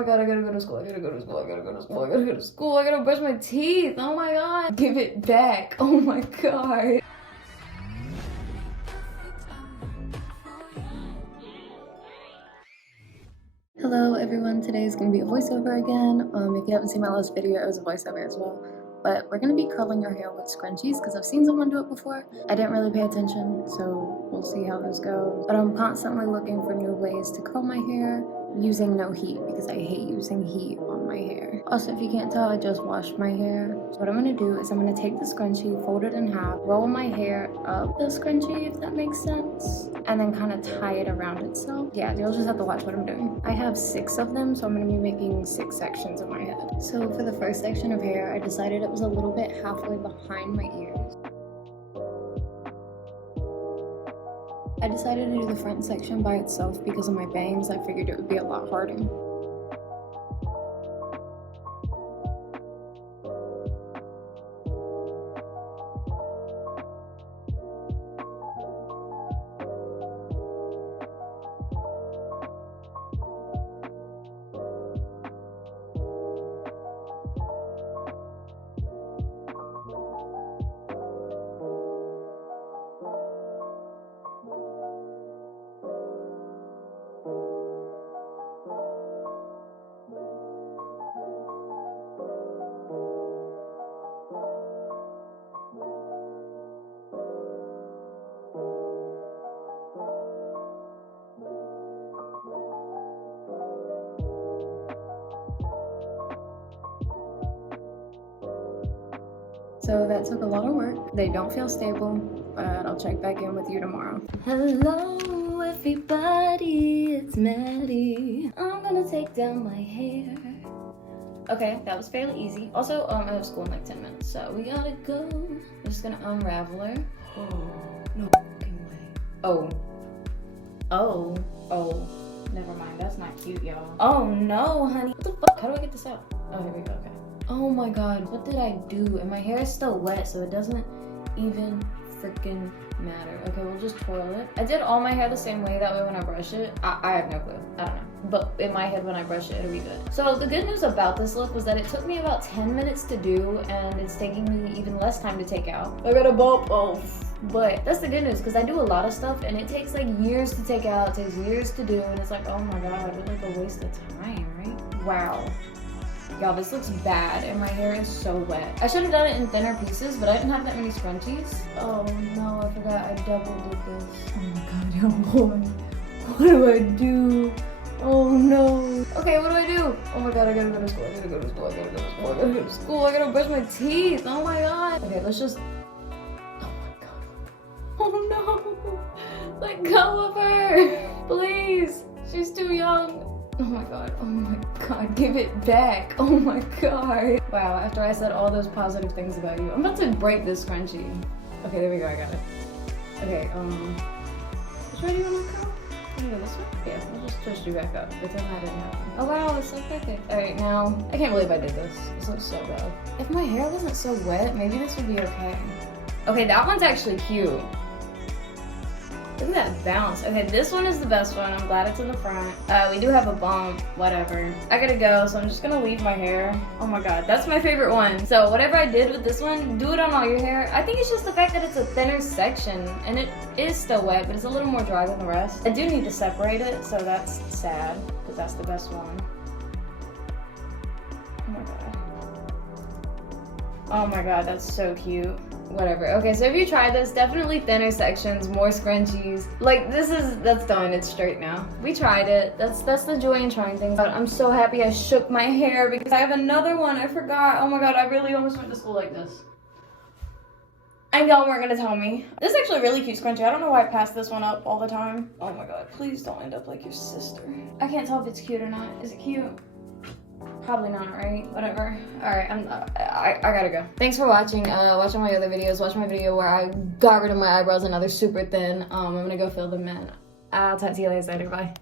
my god, I gotta go to school, I gotta go to school, I gotta go to school, I gotta go to school, I gotta brush my teeth. Oh my god. Give it back. Oh my god. Hello everyone, today is going to be a voiceover again. If you haven't seen my last video, it was a voiceover as well. But we're going to be curling our hair with scrunchies because I've seen someone do it before. I didn't really pay attention, so we'll see how this goes. But I'm constantly looking for new ways to curl my hair using no heat because I hate using heat on my hair. Also, if you can't tell, I just washed my hair. So what I'm going to do is I'm going to take the scrunchie, fold it in half, roll my hair up the scrunchie, if that makes sense, and then kind of tie it around itself. Yeah, you'll just have to watch what I'm doing. I have 6 of them, so I'm going to be making 6 sections of my head. So for the first section of hair, I decided it was a little bit halfway behind my ears. I decided to do the front section by itself because of my bangs. I figured it would be a lot harder. So that took a lot of work. They don't feel stable, but I'll check back in with you tomorrow. Hello everybody, it's Maddie. I'm gonna take down my hair. Okay, that was fairly easy. Also, I have school in like 10 minutes, so we gotta go. I'm just gonna unravel her. Oh, no fucking way. Oh, never mind, that's not cute, y'all. Oh no, honey. What the fuck? How do I get this out? Oh, here we go, okay. Oh my god, what did I do? And my hair is still wet, so it doesn't even freaking matter. Okay, we'll just twirl it. I did all my hair the same way, that way when I brush it, I have no clue. I don't know. But in my head, when I brush it, it'll be good. So the good news about this look was that it took me about 10 minutes to do, and it's taking me even less time to take out. I got a bump off. But that's the good news, because I do a lot of stuff, and it takes like years to take out, it takes years to do, and it's like, oh my god, it's like a waste of time, right? Wow. Y'all, this looks bad, and my hair is so wet. I should have done it in thinner pieces, but I didn't have that many scrunchies. Oh no, I forgot I double did this. Oh my god, y'all, what do I do? Oh no. Okay, what do I do? Oh my god, I gotta go to school, I gotta go to school, I gotta go to school, I gotta go to school, I gotta brush my teeth. Oh my god. Okay, let's just... Oh my god. Oh no. Let go of her. Please. She's too young. Oh my god, give it back. Oh my god. Wow, after I said all those positive things about you, I'm about to break this scrunchie. Okay, there we go, I got it. Okay, which way do you want to go? Can you go this way? Yeah, I'll just twist you back up. Pretend that didn't happen. Oh wow, it's so perfect. Alright, now, I can't believe I did this. This looks so bad. If my hair wasn't so wet, maybe this would be okay. Okay, that one's actually cute. Look at that bounce. Okay, this one is the best one. I'm glad it's in the front. We do have a bump, whatever. I gotta go, so I'm just gonna leave my hair. Oh my god, that's my favorite one. So whatever I did with this one, do it on all your hair. I think it's just the fact that it's a thinner section, and it is still wet, but it's a little more dry than the rest. I do need to separate it, so that's sad, because that's the best one. Oh my god. Oh my god, that's so cute. Whatever. Okay, so if you try this, definitely thinner sections, more scrunchies. Like, that's done. It's straight now. We tried it. That's the joy in trying things. But I'm so happy I shook my hair because I have another one. I forgot. Oh my god, I really almost went to school like this. And y'all weren't gonna tell me. This is actually a really cute scrunchie. I don't know why I pass this one up all the time. Oh my god, please don't end up like your sister. I can't tell if it's cute or not. Is it cute? Probably not, right? Whatever. Alright, I gotta go. Thanks for watching. Watch my other videos. Watch my video where I got rid of my eyebrows and now they're super thin. I'm gonna go fill them in. I'll talk to you later. Bye.